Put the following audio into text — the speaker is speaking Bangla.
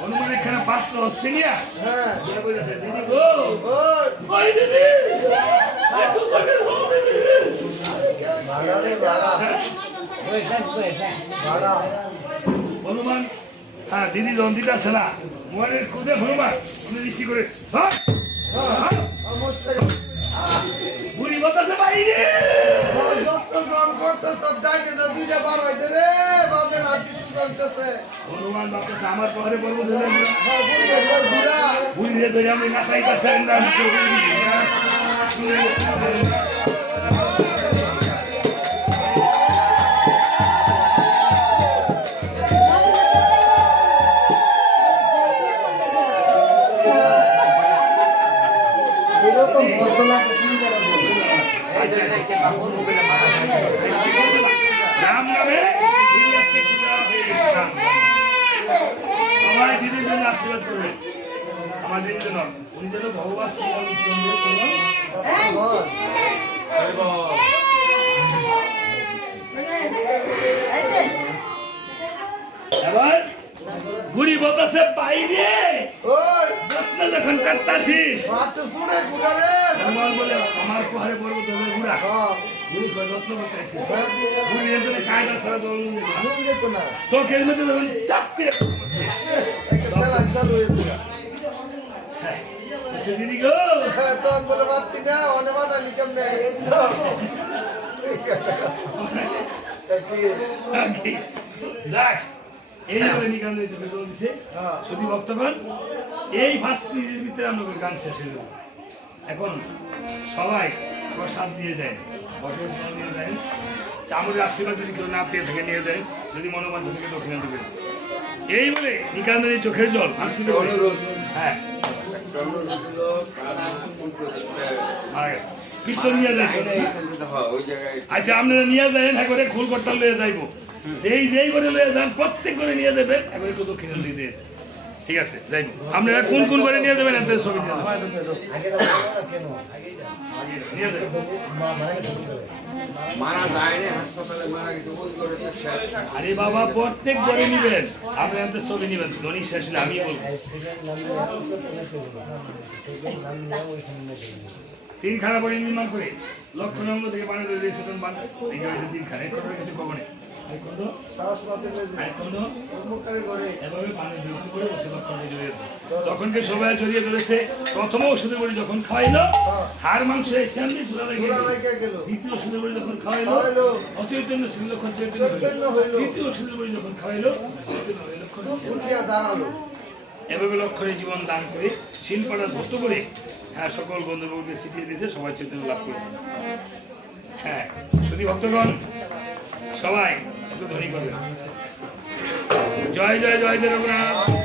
হনুমান এখানে পাত্র অস্ট্রেলিয়া হ্যাঁ দিদি গো ওই দিদি একটু কেউ খেলে যারা হনুমান হ্যাঁ দিদি রন্দিতা সেনা মোবাইলের খুঁজে হনুমান উনি করে হ্যাঁ হ্যাঁ, দুইটা বার হইতে রে বাপের আটি শুকাইতেছে হনুমান বাতাসে আমার পাহাড়ে পর্বত ধরে বুড়ি একবার ঘুরা বুড়ি রে। ধরে আমি নাচাই কাছে আমি তো রাম দিদির জন্য আশীর্বাদ করবে আমার দিদির জন্য উনি যেন ভগবান এবার বুড়ি বাতাসে বাইরে যখন কাটতাছিস। শুনে বলে আমার পাহাড়ে পর্বত ধরে ঘুরা হ্যাঁ যত্ন করতেছে বুড়ি এর জন্য কায়দা ছাড়া জল না চোখের মধ্যে যখন চাপ করে একটা সেলা চালু হয়েছে বলছে, দিদি গো তখন বলে মারতি না অনেক বানালি কেমনে যাক এই বলে নিকান্ত চোখে দিছে যদি ভক্তগণ এই ফার্স্ট সিরিজের ভিতরে আমরা গান শেষ হয়ে যাব এখন সবাই প্রসাদ নিয়ে যায় ভগবত জল নিয়ে যায় চামড়ের আশীর্বাদ যদি কেউ না পেয়ে থেকে নিয়ে যায় যদি মনোবাঞ্ছা থেকে দক্ষিণা দেবেন এই বলে নিকান্দের চোখের জল হ্যাঁ। কীর্তন নিয়ে যায়। আচ্ছা আপনারা নিয়ে যাবেন একবারে খুল করতে লয়ে যাইব। যেই যেই করে লয়ে যান প্রত্যেক করে নিয়ে যাবেন একবারে একটু দক্ষিণে দিয়ে ঠিক আছে যাইব আপনারা কোন কোন করে নিয়ে যাবেন এত ছবি নিয়ে যাবেন? আরে বাবা প্রত্যেক করে নিবেন। আপনি এত ছবি নিবেন ধনী শেষ হলে আমি বলব। তিনখানা বাড়ি নির্মাণ করে লক্ষ নম্বর থেকে বানিয়ে দিয়েছে সেতন বান এই সাহস মাসে আর কোন এভাবে পানি বিরক্ত করে বসে তখনকে সবাই জড়িয়ে ধরেছে প্রথম ওষুধের বড়ি যখন খাওয়াইলো হাড় মাংস এসে আমি চূড়া লেগে ঘোরা গেল। দ্বিতীয় ওষুধের বড়ি যখন খাওয়াইলো। অচৈতন্য শ্রীলক্ষণ চৈতন্য চৈতন্য। তৃতীয় ওষুধের বড়ি যখন খাওয়াইলো লক্ষণ দাঁড়াল। এভাবে লক্ষণে জীবন দান করে শিল্পটা ধ্বস্ত করে হ্যাঁ সকল বন্ধুবাবুকে শিখিয়ে দিয়েছে সবাই চৈতন্য লাভ করেছে। হ্যাঁ শুধু ভক্তগণ সবাই। জয় জয় জয় দেবনাথ